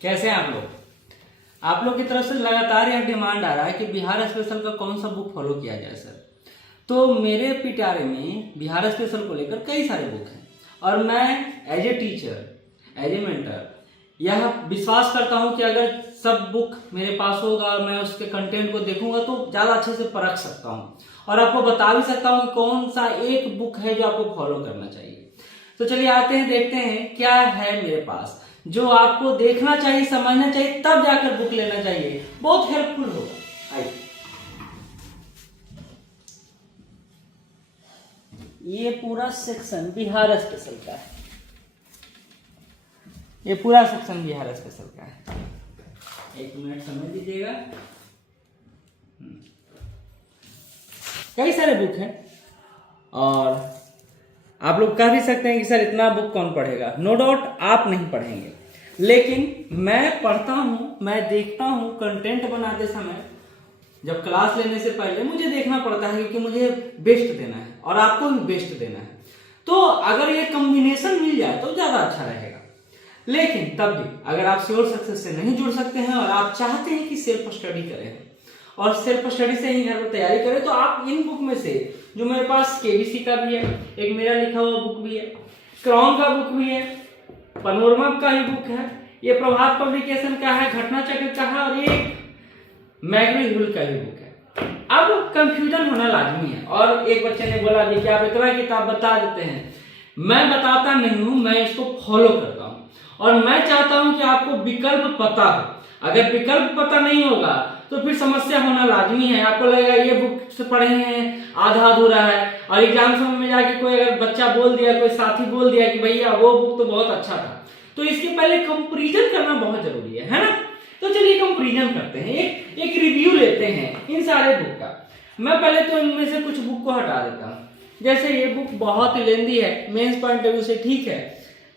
कैसे हैं आप लोग? आप लोग की तरफ से लगातार यह डिमांड आ रहा है कि बिहार स्पेशल का कौन सा बुक फॉलो किया जाए सर। तो मेरे पिटारे में बिहार स्पेशल को लेकर कई सारे बुक हैं और मैं as a teacher, as a mentor यह विश्वास करता हूं कि अगर सब बुक मेरे पास होगा और मैं उसके कंटेंट को देखूंगा तो ज़्यादा अच्छे से परख सकता हूं और आपको बता भी सकता हूं कि कौन सा एक बुक है जो आपको फॉलो करना चाहिए। तो चलिए आते हैं, देखते हैं क्या है मेरे पास जो आपको देखना चाहिए, समझना चाहिए, तब जाकर बुक लेना चाहिए, बहुत हेल्पफुल होगा। आइए, ये पूरा सेक्शन बिहार स्पेशल का है, ये पूरा सेक्शन बिहार स्पेशल का है। एक मिनट समय दीजिएगा। कई सारे बुक हैं और आप लोग कह भी सकते हैं कि सर इतना बुक कौन पढ़ेगा। नो डाउट आप नहीं पढ़ेंगे, लेकिन मैं पढ़ता हूं, मैं देखता हूं कंटेंट बनाते समय, जब क्लास लेने से पहले मुझे देखना पड़ता है क्योंकि मुझे बेस्ट देना है और आपको भी बेस्ट देना है। तो अगर ये कॉम्बिनेशन मिल जाए तो ज्यादा अच्छा रहेगा। लेकिन तब भी अगर आप श्योर सक्सेस से नहीं जुड़ सकते हैं और आप चाहते हैं कि सेल्फ स्टडी करें और सेल्फ स्टडी से ही घर पर तैयारी करें, तो आप इन बुक में से जो मेरे पास केबीसी का भी है, एक मेरा लिखा हुआ बुक भी है, क्रॉन का बुक भी है, पनोरमा का ही बुक है, ये प्रभात पब्लिकेशन का है, घटना चक्र का है और ये मैग्री-हिल का ही बुक है। अब कंफ्यूजन होना लाजमी है। और एक बच्चे ने बोला कि आप इतना किताब बता देते हैं। मैं बताता नहीं हूं, मैं इसको फॉलो करता हूं और मैं चाहता हूं कि आपको विकल्प पता हो। अगर विकल्प पता नहीं होगा तो फिर समस्या होना लाजमी है। आपको लगेगा ये बुक से पढ़े हैं, आधा अधूरा है, और एग्जाम समय में जाके कोई अगर बच्चा बोल दिया, कोई साथी बोल दिया कि भैया वो बुक तो बहुत अच्छा था, तो इसके पहले कंपैरिजन करना बहुत जरूरी है ना। तो चलिए कंपैरिजन करते हैं, एक रिव्यू लेते हैं इन सारे बुक का। मैं पहले तो इनमें से कुछ बुक को हटा देता हूँ। जैसे ये बुक बहुत ही लेंदी है, मेंस पॉइंट ऑफ व्यू से ठीक है,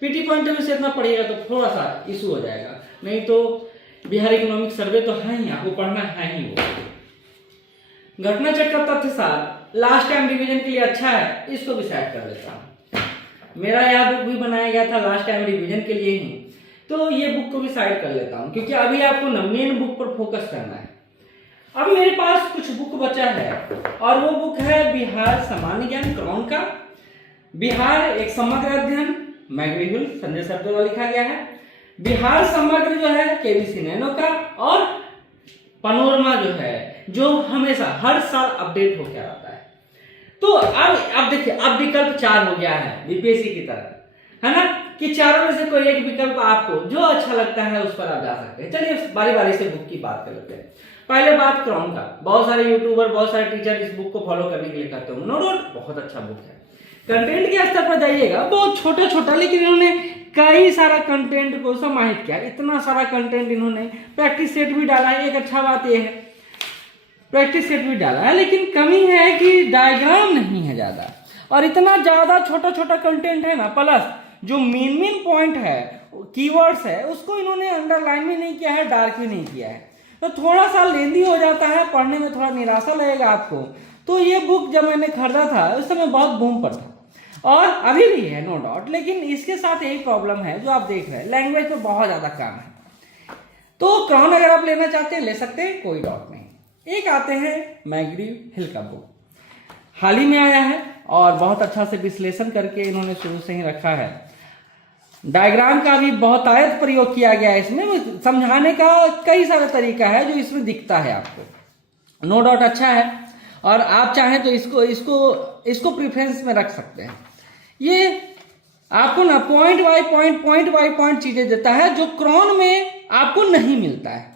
पीटी पॉइंट ऑफ व्यू से इतना पढ़िएगा तो थोड़ा सा इशू हो जाएगा, नहीं तो बिहार इकोनॉमिक सर्वे तो है ही, आपको पढ़ना है ही। वो घटना चक्र तथ्यसार लास्ट टाइम रिवीजन के लिए अच्छा है, इसको भी साइड कर देता हूँ। मेरा यह बुक भी बनाया गया था लास्ट टाइम रिवीजन के लिए ही, तो ये बुक को भी साइड कर लेता हूँ क्योंकि अभी आपको मेन बुक पर फोकस करना है। अब मेरे पास कुछ बुक बचा है और वो बुक है बिहार सामान्य ज्ञान क्रॉन का, बिहार एक समग्र अध्ययन मैग्री-हिल संजय सर द्वारा लिखा गया है, बिहार समग्र जो है केबीसी नैनो का, और पनोरमा जो है जो हमेशा हर साल अपडेट होकर आता है। तो अब देखिए, अब विकल्प 4 हो गया है बीपीएससी की तरह, है ना, कि चारों में से कोई एक विकल्प आपको जो अच्छा लगता है उस पर आप जा सकते हैं। चलिए बारी बारी से बुक की बात कर लेते हैं। पहले बात क्रॉन का। बहुत सारे यूट्यूबर, बहुत सारे टीचर इस बुक को फॉलो करने के लिए कहते हैं। नो डाउट बहुत अच्छा बुक है। कंटेंट के स्तर पर जाइएगा बहुत छोटा छोटा, लेकिन इन्होंने कई सारा कंटेंट को समाहित किया। इतना सारा कंटेंट इन्होंने प्रैक्टिस सेट भी डाला है। एक अच्छा बात यह है प्रैक्टिस सेट भी डाला है, लेकिन कमी है कि डायग्राम नहीं है ज्यादा, और इतना ज्यादा छोटा छोटा कंटेंट है ना, प्लस जो मेन पॉइंट है, कीवर्ड्स है, उसको इन्होंने अंडरलाइन भी नहीं किया है, डार्क भी नहीं किया है, तो थोड़ा सा लेंदी हो जाता है, पढ़ने में थोड़ा निराशा लगेगा आपको। तो ये बुक जब मैंने खरीदा था उस समय बहुत बूम पर था और अभी भी है नो डाउट, लेकिन इसके साथ यही प्रॉब्लम है जो आप देख रहे हैं, लैंग्वेज पे बहुत ज्यादा काम है। तो क्रॉन अगर आप लेना चाहते हैं ले सकते हैं, कोई डाउट नहीं। एक आते हैं मैग्री-हिल का बुक, हाल ही में आया है और बहुत अच्छा से विश्लेषण करके इन्होंने शुरू से ही रखा है। डायग्राम का भी बहुत आयत प्रयोग किया गया है इसमें, समझाने का कई सारा तरीका है जो इसमें दिखता है आपको। नो डाउट अच्छा है और आप चाहें तो इसको प्रेफरेंस में रख सकते हैं। ये आपको ना पॉइंट बाय पॉइंट चीजें देता है जो क्रॉन में आपको नहीं मिलता है।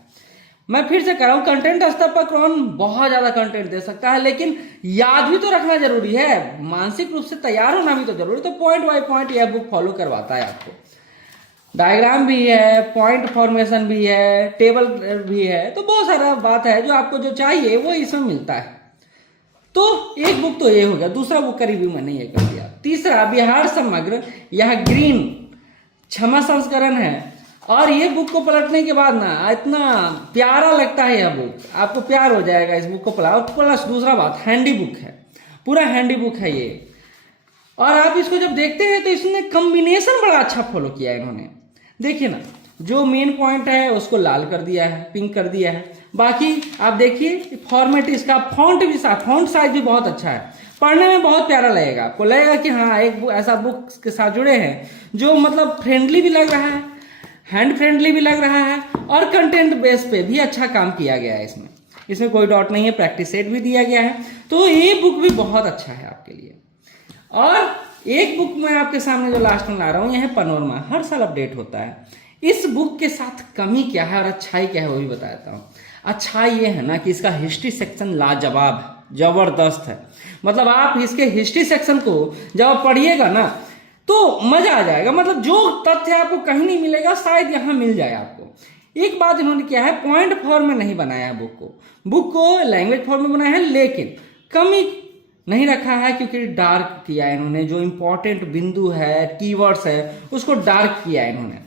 मैं फिर से कह रहा हूं, कंटेंट स्तर पर क्रॉन बहुत ज्यादा कंटेंट दे सकता है, लेकिन याद भी तो रखना जरूरी है, मानसिक रूप से तैयार होना भी तो जरूरी। तो पॉइंट बाय पॉइंट यह बुक फॉलो करवाता है आपको। डायग्राम भी है, पॉइंट फॉर्मेशन भी है, टेबल भी है, तो बहुत सारा बात है जो आपको जो चाहिए वो इसमें मिलता है। तो एक बुक तो ये हो गया, दूसरा बुक का रिव्यू मैंने ये कर दिया। तीसरा बिहार समग्र, यह ग्रीन 6वां संस्करण है, और ये बुक को पलटने के बाद ना इतना प्यारा लगता है यह बुक, आपको प्यार हो जाएगा इस बुक को पलट। प्लस दूसरा बात, हैंडी बुक है, पूरा हैंडी बुक है ये, और आप इसको जब देखते हैं तो इसमें कॉम्बिनेशन बड़ा अच्छा फॉलो किया है इन्होंने। देखिए ना, जो मेन पॉइंट है उसको लाल कर दिया है, पिंक कर दिया है। बाकी आप देखिए फॉर्मेट इसका, फॉन्ट साइज भी बहुत अच्छा है, पढ़ने में बहुत प्यारा लगेगा। आपको लगेगा कि हाँ एक ऐसा बुक के साथ जुड़े हैं जो मतलब फ्रेंडली भी लग रहा है, हैंड फ्रेंडली भी लग रहा है, और कंटेंट बेस पे भी अच्छा काम किया गया है। इसमें कोई डाउट नहीं है, प्रैक्टिस सेट भी दिया गया है, तो ये बुक भी बहुत अच्छा है आपके लिए। और एक बुक मैं आपके सामने जो लास्ट में ला रहा हूँ, यह है पैनोरमा, हर साल अपडेट होता है। इस बुक के साथ कमी क्या है और अच्छाई क्या है वो भी बता देता हूँ। अच्छाई ये है ना कि इसका हिस्ट्री सेक्शन लाजवाब है, जबरदस्त है। मतलब आप इसके हिस्ट्री सेक्शन को जब आप पढ़िएगा ना तो मजा आ जाएगा। मतलब जो तथ्य आपको कहीं नहीं मिलेगा शायद यहाँ मिल जाए आपको। एक बात इन्होंने किया है, पॉइंट फॉर्म में नहीं बनाया है बुक को लैंग्वेज फॉर्म में बनाया है, लेकिन कमी नहीं रखा है क्योंकि डार्क किया है इन्होंने। जो इंपॉर्टेंट बिंदु है, कीवर्ड्स है, उसको डार्क किया है इन्होंने।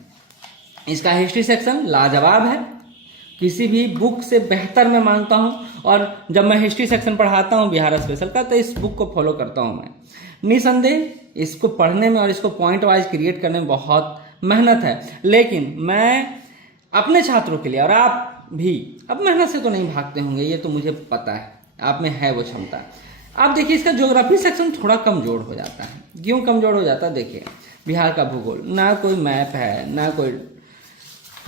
इसका हिस्ट्री सेक्शन लाजवाब है, किसी भी बुक से बेहतर मैं मानता हूं। और जब मैं हिस्ट्री सेक्शन पढ़ाता हूं बिहार स्पेशल का, तो इस बुक को फॉलो करता हूं मैं। निसंदेह इसको पढ़ने में और इसको पॉइंट वाइज क्रिएट करने में बहुत मेहनत है, लेकिन मैं अपने छात्रों के लिए, और आप भी अब मेहनत से तो नहीं भागते होंगे, ये तो मुझे पता है, आप में है वो क्षमता। आप देखिए इसका ज्योग्राफी सेक्शन थोड़ा कमजोर हो जाता है। क्यों कमजोर हो जाता है? देखिए बिहार का भूगोल, ना कोई मैप है, ना कोई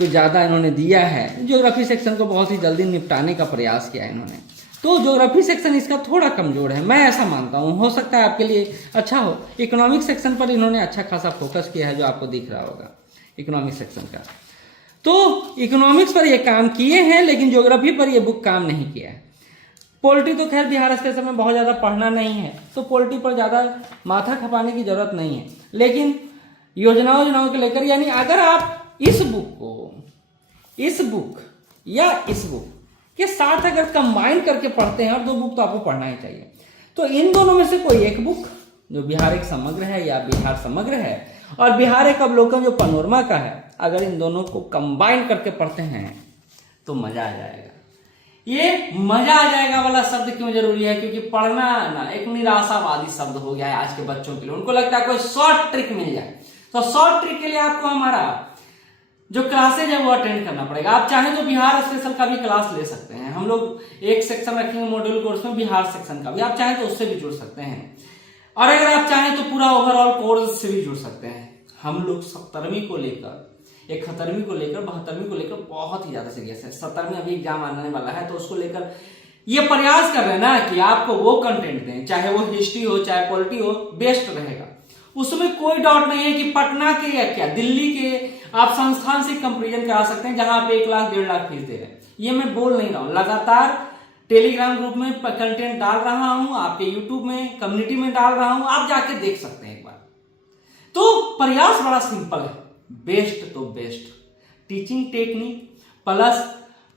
ज़्यादा इन्होंने दिया है। ज्योग्राफी सेक्शन को बहुत ही जल्दी निपटाने का प्रयास किया है इन्होंने, तो ज्योग्राफी सेक्शन इसका थोड़ा कमजोर है, मैं ऐसा मानता हूँ। हो सकता है आपके लिए अच्छा हो। इकोनॉमिक सेक्शन पर इन्होंने अच्छा खासा फोकस किया है, जो आपको दिख रहा होगा इकोनॉमिक सेक्शन का। तो इकोनॉमिक्स पर ये काम किए हैं, लेकिन ज्योग्राफी पर ये बुक काम नहीं किया है। पॉलिटी तो खैर बिहार स्पेशल में बहुत ज़्यादा पढ़ना नहीं है, तो पॉलिटी पर ज़्यादा माथा खपाने की जरूरत नहीं है। लेकिन योजनाओं को लेकर, यानी अगर आप इस बुक के साथ अगर कंबाइन करके पढ़ते हैं, और दो बुक तो आपको पढ़ना ही चाहिए, तो इन दोनों में से कोई एक बुक जो बिहार एक समग्र है या बिहार समग्र है, और बिहार एक अवलोकन जो पैनोरमा का है, अगर इन दोनों को कंबाइन करके पढ़ते हैं तो मजा आ जाएगा। ये मजा आ जाएगा वाला शब्द क्यों जरूरी है? क्योंकि पढ़ना ना एक निराशावादी शब्द हो गया है आज के बच्चों के लिए। उनको लगता है कोई शॉर्ट ट्रिक मिल जाए, तो शॉर्ट ट्रिक के लिए आपको हमारा जो क्लासेज है वो अटेंड करना पड़ेगा। आप चाहें तो बिहार स्पेशल का भी क्लास ले सकते हैं, हम लोग एक सेक्शन रखेंगे मॉड्यूल कोर्स में बिहार सेक्शन का भी, आप चाहें तो उससे भी जुड़ सकते हैं। और अगर आप चाहें तो पूरा ओवरऑल कोर्स से भी जुड़ सकते हैं। हम लोग 70वीं को लेकर, 71वीं को लेकर, 72वीं को लेकर बहुत ही ज्यादा सीरियस है। 70वीं अभी एग्जाम आने वाला है, तो उसको लेकर ये प्रयास कर रहे हैं ना कि आपको वो कंटेंट दें, चाहे वो हिस्ट्री हो चाहे पॉलिटी हो, बेस्ट रहेगा। उसमें कोई डाउट नहीं है कि पटना के या क्या दिल्ली के आप संस्थान से कंपेरिजन करा सकते हैं, जहां आप 1 लाख 1.5 लाख फीस दे रहे हैं। ये मैं बोल नहीं रहा हूं, लगातार टेलीग्राम ग्रुप में कंटेंट डाल रहा हूं, आपके यूट्यूब में कम्युनिटी में डाल रहा हूं, आप जाके देख सकते हैं एक बार। तो प्रयास बड़ा सिंपल है, बेस्ट तो best teaching technique plus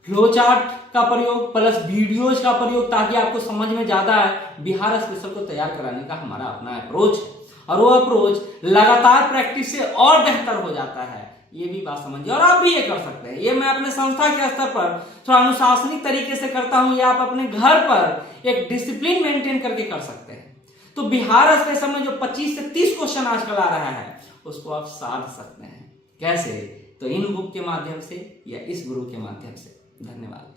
flow chart का प्रयोग प्लस वीडियोज का प्रयोग, ताकि आपको समझ में ज्यादा आए। बिहार स्पेशल को तैयार कराने का हमारा अपना अप्रोच है, और वो अप्रोच लगातार प्रैक्टिस से और बेहतर हो जाता है, ये भी बात समझिए। और आप भी ये कर सकते हैं। ये मैं अपने संस्था के स्तर पर थोड़ा अनुशासनिक तरीके से करता हूं, या आप अपने घर पर एक डिसिप्लिन मेंटेन करके कर सकते हैं। तो बिहार स्पेशल में जो 25 से 30 क्वेश्चन आजकल आ रहा है, उसको आप साध सकते हैं। कैसे? तो इन बुक के माध्यम से या इस गुरु के माध्यम से। धन्यवाद।